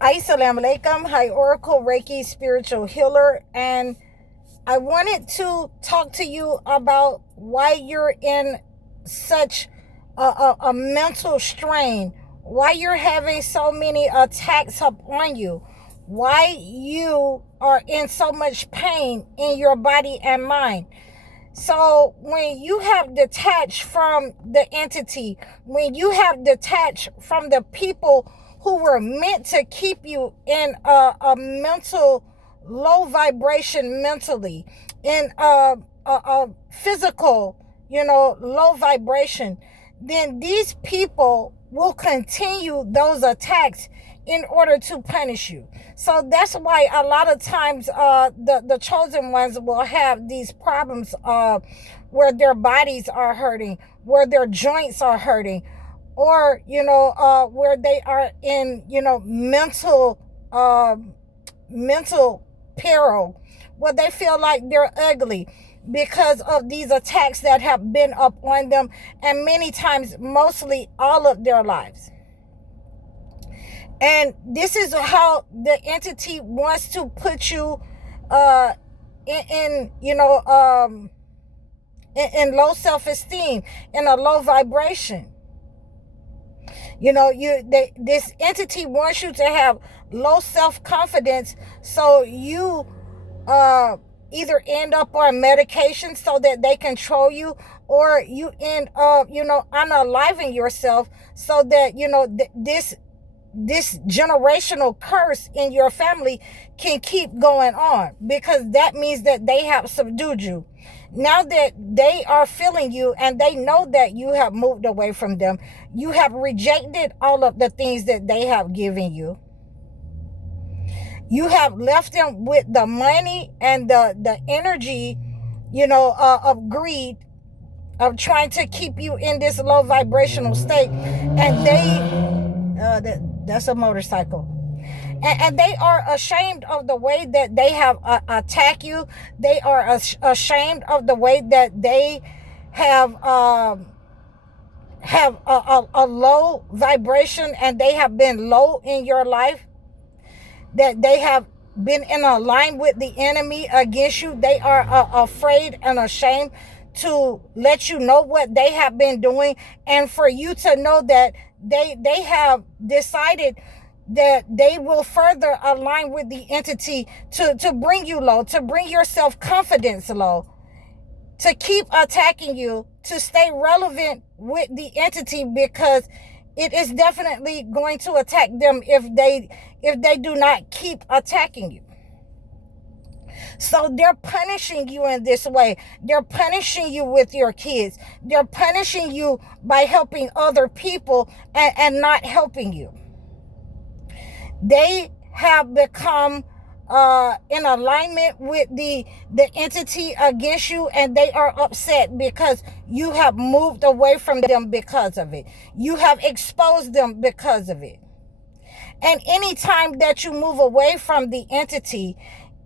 Assalamu alaikum. Hi, Oracle Reiki Spiritual Healer. And I wanted to talk to you about why you're in such a mental strain, why you're having so many attacks up on you, why you are in so much pain in your body and mind. So when you have detached from the entity, when you have detached from the people who were meant to keep you in a mental low vibration mentally, in a physical, low vibration, then these people will continue those attacks in order to punish you. So that's why a lot of times the chosen ones will have these problems where their bodies are hurting, where their joints are hurting, or where they are in mental peril, where they feel like they're ugly because of these attacks that have been up on them, and many times, mostly all of their lives. And this is how the entity wants to put you in low self-esteem, in a low vibration. This entity wants you to have low self-confidence, so you either end up on medication so that they control you, or you end up unaliving yourself so that this generational curse in your family can keep going on, because that means that they have subdued you. Now that they are feeling you and they know that you have moved away from them, you have rejected all of the things that they have given you. You have left them with the money and the energy, of greed, of trying to keep you in this low vibrational state. And that's a motorcycle. And they are ashamed of the way that they have attacked you. They are ashamed of the way that they have a low vibration, and they have been low in your life, that they have been in a line with the enemy against you. They are afraid and ashamed to let you know what they have been doing, and for you to know that they have decided that they will further align with the entity to bring you low, to bring your self-confidence low, to keep attacking you, to stay relevant with the entity, because it is definitely going to attack them if they do not keep attacking you. So they're punishing you in this way. They're punishing you with your kids. They're punishing you by helping other people and not helping you. They have become in alignment with the entity against you, and they are upset because you have moved away from them because of it. You have exposed them because of it. And anytime that you move away from the entity,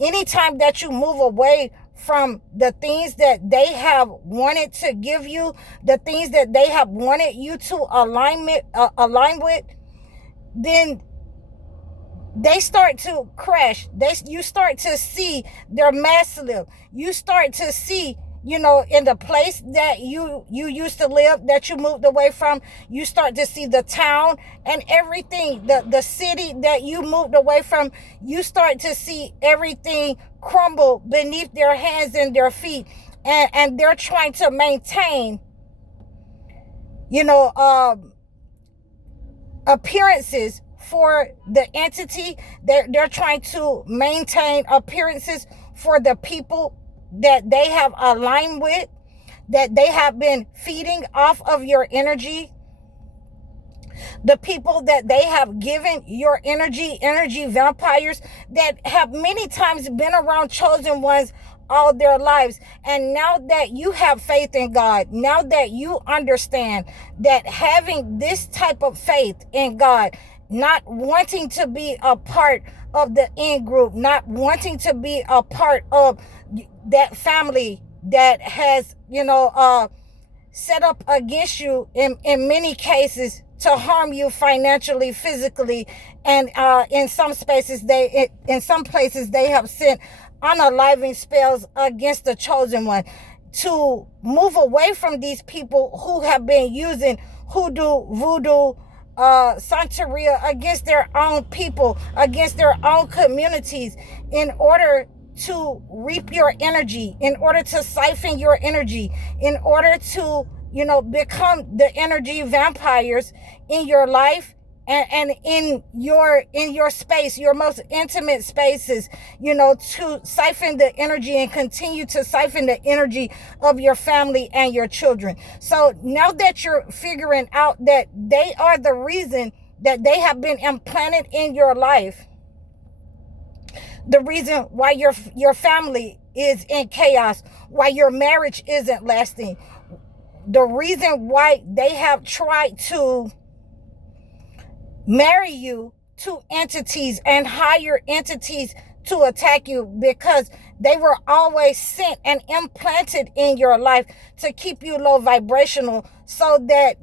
anytime that you move away from the things that they have wanted to give you, the things that they have wanted you to align with, then they start to crash. You start to see their mass live. You start to see, in the place that you used to live, that you moved away from, you start to see the town and everything, the city that you moved away from, you start to see everything crumble beneath their hands and their feet. And they're trying to maintain, appearances for the entity. They're trying to maintain appearances for the people that they have aligned with, that they have been feeding off of your energy, the people that they have given your energy vampires, that have many times been around chosen ones all their lives. And now that you have faith in God, now that you understand that having this type of faith in God, not wanting to be a part of the in group, not wanting to be a part of that family that has, set up against you in many cases to harm you financially, physically, and in some places they have sent unaliving spells against the chosen one, to move away from these people who have been using hoodoo, voodoo, Santeria against their own people, against their own communities, in order to reap your energy, in order to siphon your energy, in order to, become the energy vampires in your life, and in your space, your most intimate spaces, to siphon the energy and continue to siphon the energy of your family and your children. So now that you're figuring out that they are the reason that they have been implanted in your life, the reason why your family is in chaos, why your marriage isn't lasting, the reason why they have tried to marry you to entities and hire entities to attack you, because they were always sent and implanted in your life to keep you low vibrational, so that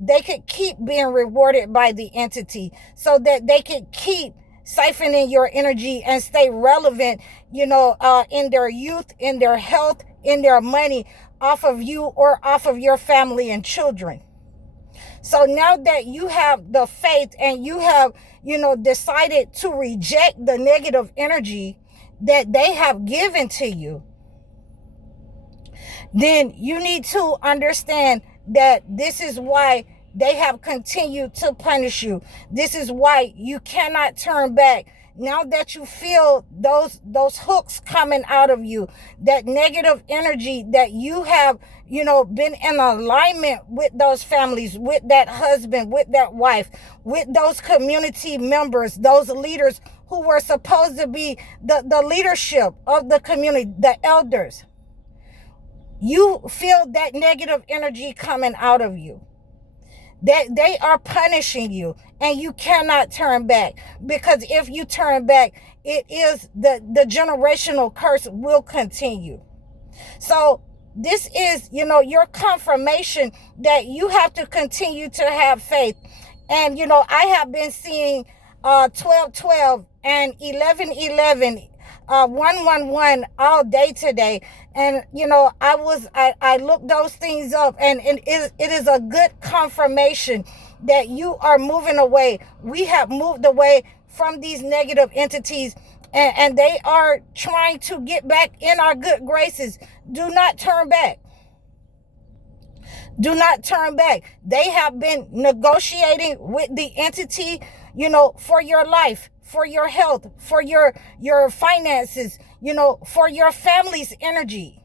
they could keep being rewarded by the entity, so that they could keep siphoning your energy and stay relevant, in their youth, in their health, in their money, off of you or off of your family and children. So now that you have the faith and you have, decided to reject the negative energy that they have given to you, then you need to understand that this is why they have continued to punish you. This is why you cannot turn back. Now that you feel those hooks coming out of you, that negative energy that you have, been in alignment with those families, with that husband, with that wife, with those community members, those leaders who were supposed to be the leadership of the community, the elders. You feel that negative energy coming out of you, that they are punishing you, and you cannot turn back, because if you turn back, it is the generational curse will continue. So this is, your confirmation that you have to continue to have faith. And, I have been seeing 12:12 and 11:11, 111 all day today. And, I looked those things up, and it is a good confirmation that you are moving away. We have moved away from these negative entities, and they are trying to get back in our good graces. Do not turn back. Do not turn back. They have been negotiating with the entity, for your life, for your health, for your finances, for your family's energy.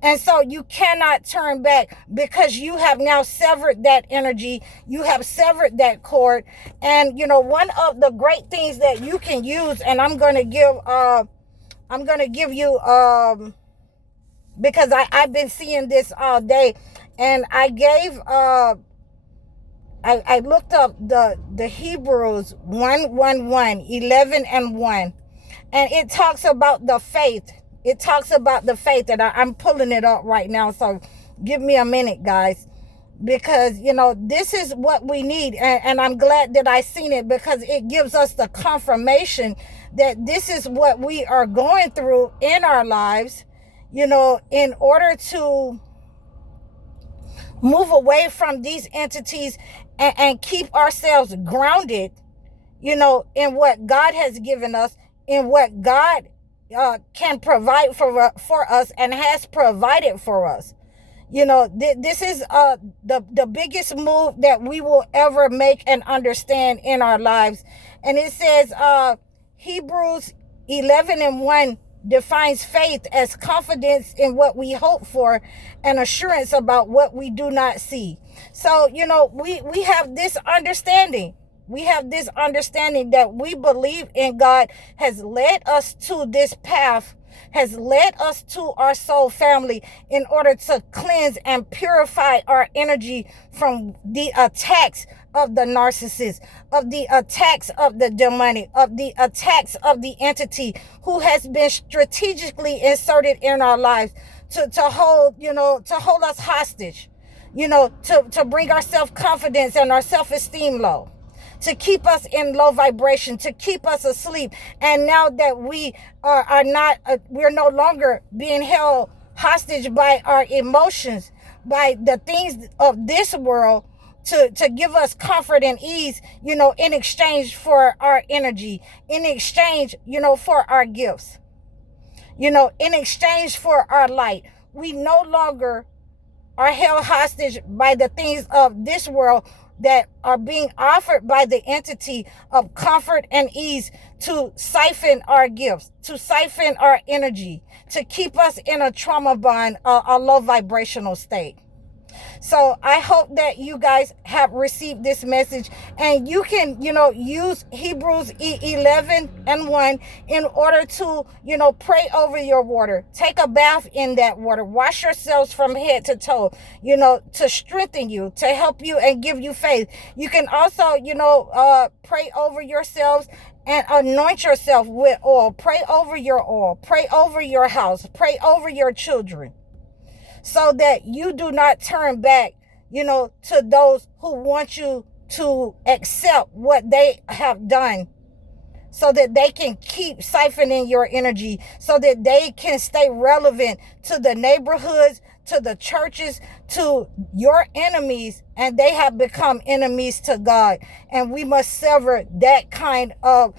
And so you cannot turn back, because you have now severed that energy. You have severed that cord. And, one of the great things that you can use, and I'm going to give you, because I've been seeing this all day, and I gave, I looked up the Hebrews 1:11, 11 and 1, and it talks about the faith. It talks about the faith, and I'm pulling it up right now. So give me a minute, guys, because, this is what we need. And I'm glad that I seen it, because it gives us the confirmation that this is what we are going through in our lives, in order to move away from these entities and keep ourselves grounded, in what God has given us, in what God can provide for us and has provided for us. This is the biggest move that we will ever make and understand in our lives. And it says Hebrews 11 and 1 defines faith as confidence in what we hope for and assurance about what we do not see. So, we have this understanding. We have this understanding that we believe in God has led us to this path, has led us to our soul family, in order to cleanse and purify our energy from the attacks of the narcissist, of the attacks of the demonic, of the attacks of the entity who has been strategically inserted in our lives to hold us hostage, to bring our self-confidence and our self-esteem low, to keep us in low vibration, to keep us asleep. And now that we are not, we're no longer being held hostage by our emotions, by the things of this world, to give us comfort and ease, in exchange for our energy, in exchange, for our gifts, in exchange for our light. We no longer are held hostage by the things of this world that are being offered by the entity of comfort and ease to siphon our gifts, to siphon our energy, to keep us in a trauma bond, a low vibrational state. So I hope that you guys have received this message, and you can, use Hebrews 11:1 in order to, pray over your water. Take a bath in that water. Wash yourselves from head to toe, to strengthen you, to help you and give you faith. You can also, pray over yourselves and anoint yourself with oil. Pray over your oil. Pray over your house. Pray over your children, so that you do not turn back, to those who want you to accept what they have done, so that they can keep siphoning your energy, so that they can stay relevant to the neighborhoods, to the churches, to your enemies, and they have become enemies to God. And we must sever that kind of,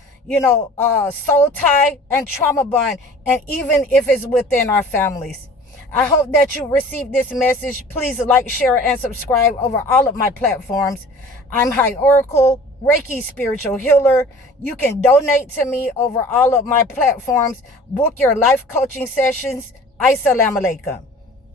soul tie and trauma bond, and even if it's within our families. I hope that you received this message. Please like, share, and subscribe over all of my platforms. I'm High Oracle, Reiki Spiritual Healer. You can donate to me over all of my platforms. Book your life coaching sessions. Assalamu alaikum.